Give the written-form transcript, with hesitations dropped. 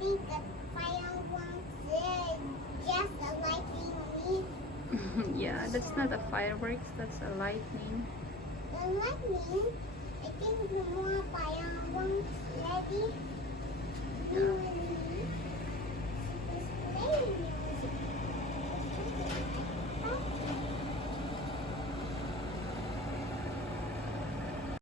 think the fireworks is just a lightning. Yeah, that's not a fireworks, that's a lightning. The lightning, I think the more fireworks